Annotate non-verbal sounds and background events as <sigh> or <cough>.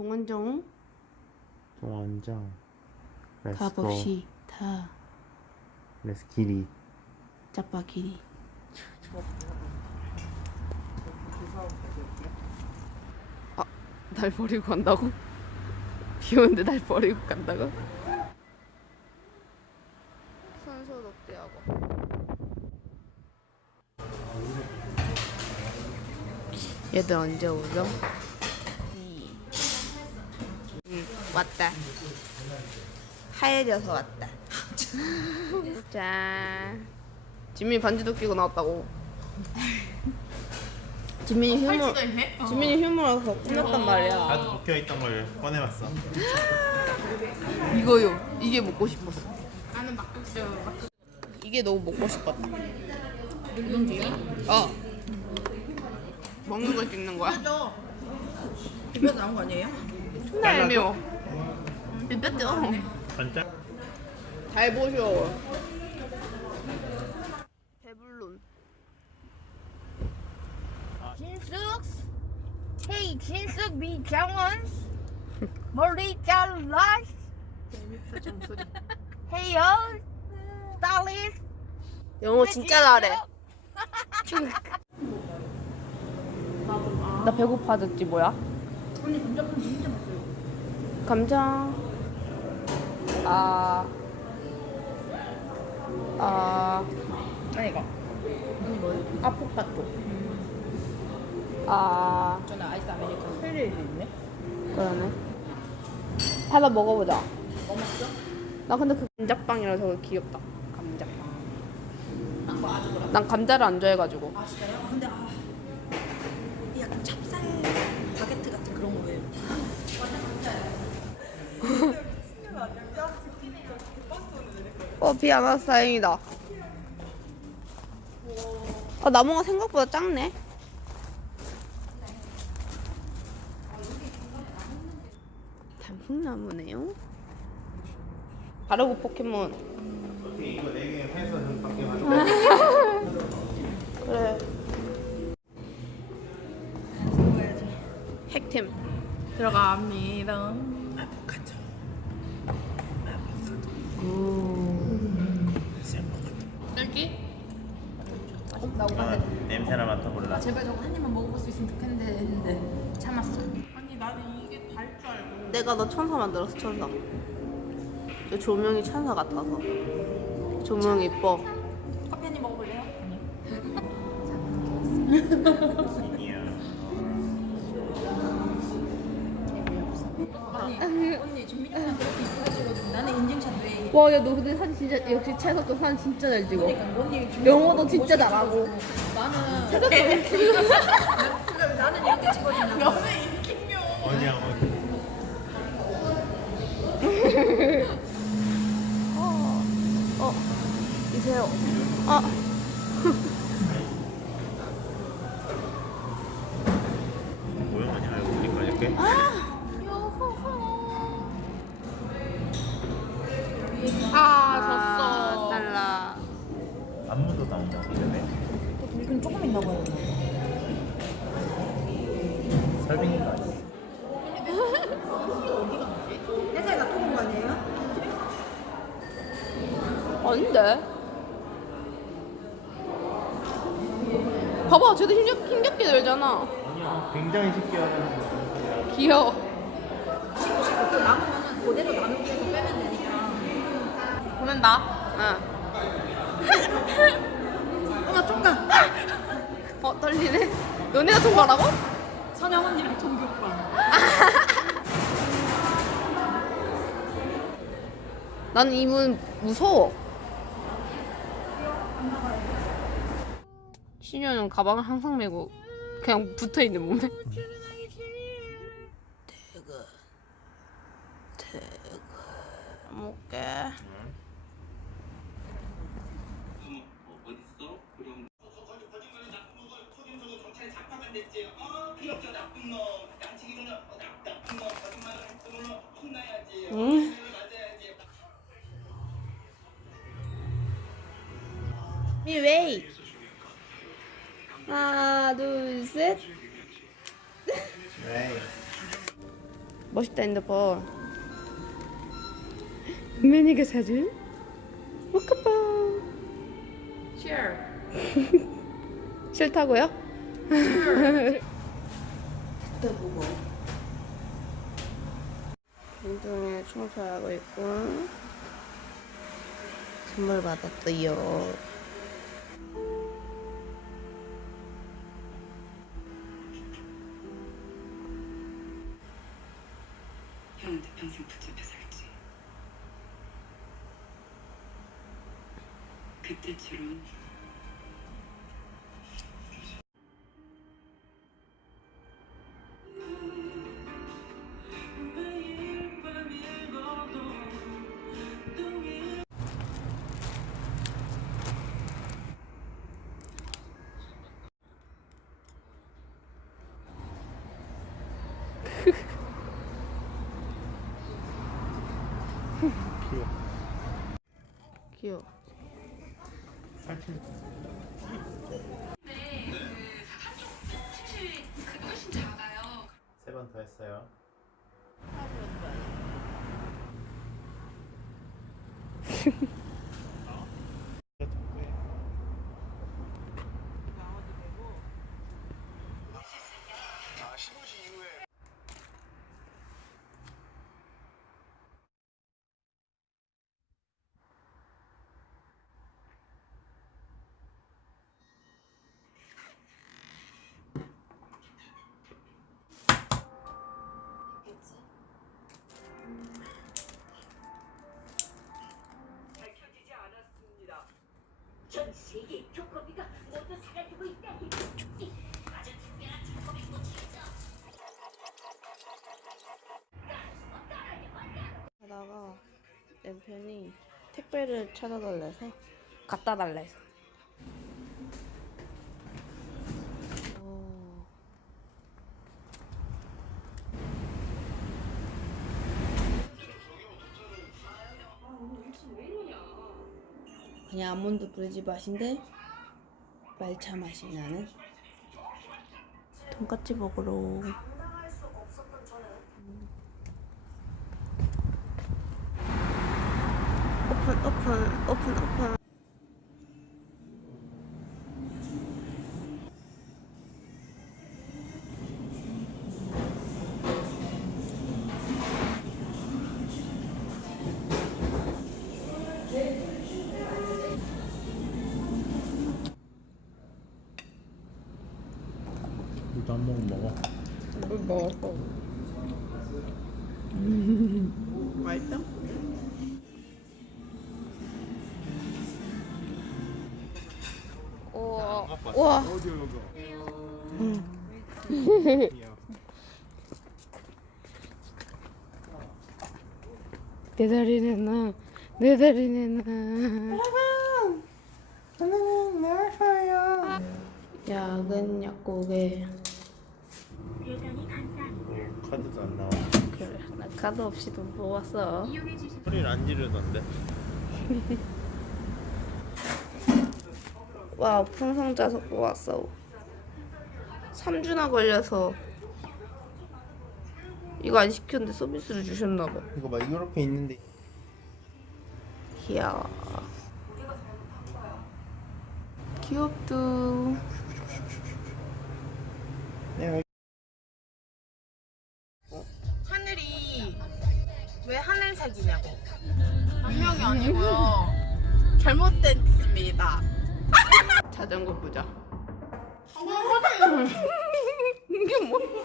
동원정? 동원정. 레스코 가봅시다. 레스키리. 짜파기리. 아, 날 버리고 간다고? <laughs> 비 오는데 날 버리고 간다고? 선수 덕대하고 얘들 언제 오죠? 응, 왔다. 하얘져서 왔다. <laughs> 짠. 지민이 반지도 끼고 나왔다고. 지민이 휴무, 지민이 휴무라서 꾸몄단 말이야. 나도 묶여 있던 걸 꺼내봤어 <laughs> 이거요. 이게 먹고 싶었어. 나는 막국수. 이게 너무 먹고 싶었다. 누룽지요? 어. 먹는 걸 찍는 거야? 비벼 나온 거 아니에요? 존나 얄미워. 비벼줘. 반짝 잘 보셔. 배불룬. 진숙 헤이 진숙 미 정원 머리 잘라 헤이요 딸리스 영어 진짜 잘해. 나 배고파졌지 뭐야? 언니 감자탕 진짜 맛있어요. 감자. 아. 아. 아니 이거. 언니 뭐요? 아포카토. 아. 저는 아이스 아메리카노. 헬리에도 있네. 그러네. 하나 먹어보자. 뭐 먹죠? 나 근데 그 감자빵이라서 저거 귀엽다. 감자빵. 아주. 난 감자를 안 좋아해가지고. 아 진짜요? 근데 아 이 약간 찹쌀 바게트 같은 그런 거예요. 어, 비 안 와서 다행이다. 아, 나무가 생각보다 작네. 단풍나무네요. 바르고 포켓몬. 이거 4개 해서 좀 밖에 그래. 핵템. 들어갑니다. 딸기? 냄새나 맡아볼라 제발 저거 한 입만 먹어볼 수 있으면 좋겠는데 했는데 참았어. 아니 나는 이게 달 줄 알고. 내가 너 천사 만들었어, 천사. 저 조명이 천사 같아서. 조명 이뻐. 커피 한 입 먹어볼래요? 이야 아니 <laughs> 언니 준비 와, 야, 너 근데 사진 진짜, 역시 채석도 사진 진짜 잘 찍어. 그러니까 영어도 진짜 잘하고. 나는 나는 이렇게 찍어주냐고. 어디야 어디 어, 이세요. 아, 모형하지 말고 우리 이렇게 아닌데? 봐봐, 쟤도 힘겹, 힘겹게 놀잖아. 아니야 굉장히 쉽게 하는 귀여워. 그 남으면은 그대로 나누기 해서 빼면 되니까. 보낸다. 응. <laughs> 어머 총각. <laughs> 어, 떨리네. 너네가 통과라고? 선영 언니랑 정규 오빠. 나는 이문 무서워. 신현은 가방을 항상 메고 그냥 붙어 있는 몸에. 먹게. 응? 미웨이 하나 둘셋 왜? 멋있다 핸드폰. 은면이가 사준 모카폰. Sure. <laughs> 싫다고요? 그때 보고. 공중에 청소하고 있고 선물 받았어요. 평생 붙잡혀 살지. 그때처럼 살칠. 세번 더 했어요. <laughs> 남편이 택배를 찾아달래서 갖다 달래서. 오. 그냥 아몬드 브레지 맛인데 말차 맛이 나는 돈까스 먹으러 오픈 오픈 오픈. 물도 한 모금 먹어. 물 먹었어. 맛있 어? 우와 우와 내 다리는 나, 내 다리는 나. 야근 약국에 카드도 안 나와. 그래 나 카드 없이도 모았어. 소리를 안 지르던데. <laughs> 와 짜서 모았어. 3주나 걸려서 이거 안 시켰는데 서비스를 주셨나 봐. 이거 막 이렇게 있는데. 귀여워. 귀엽다. 네. 하늘이 왜 하늘색이냐고. 변명이 아니고요. 잘못된 뜻입니다. 자전거 보자. 아, 이게 뭐? 뭐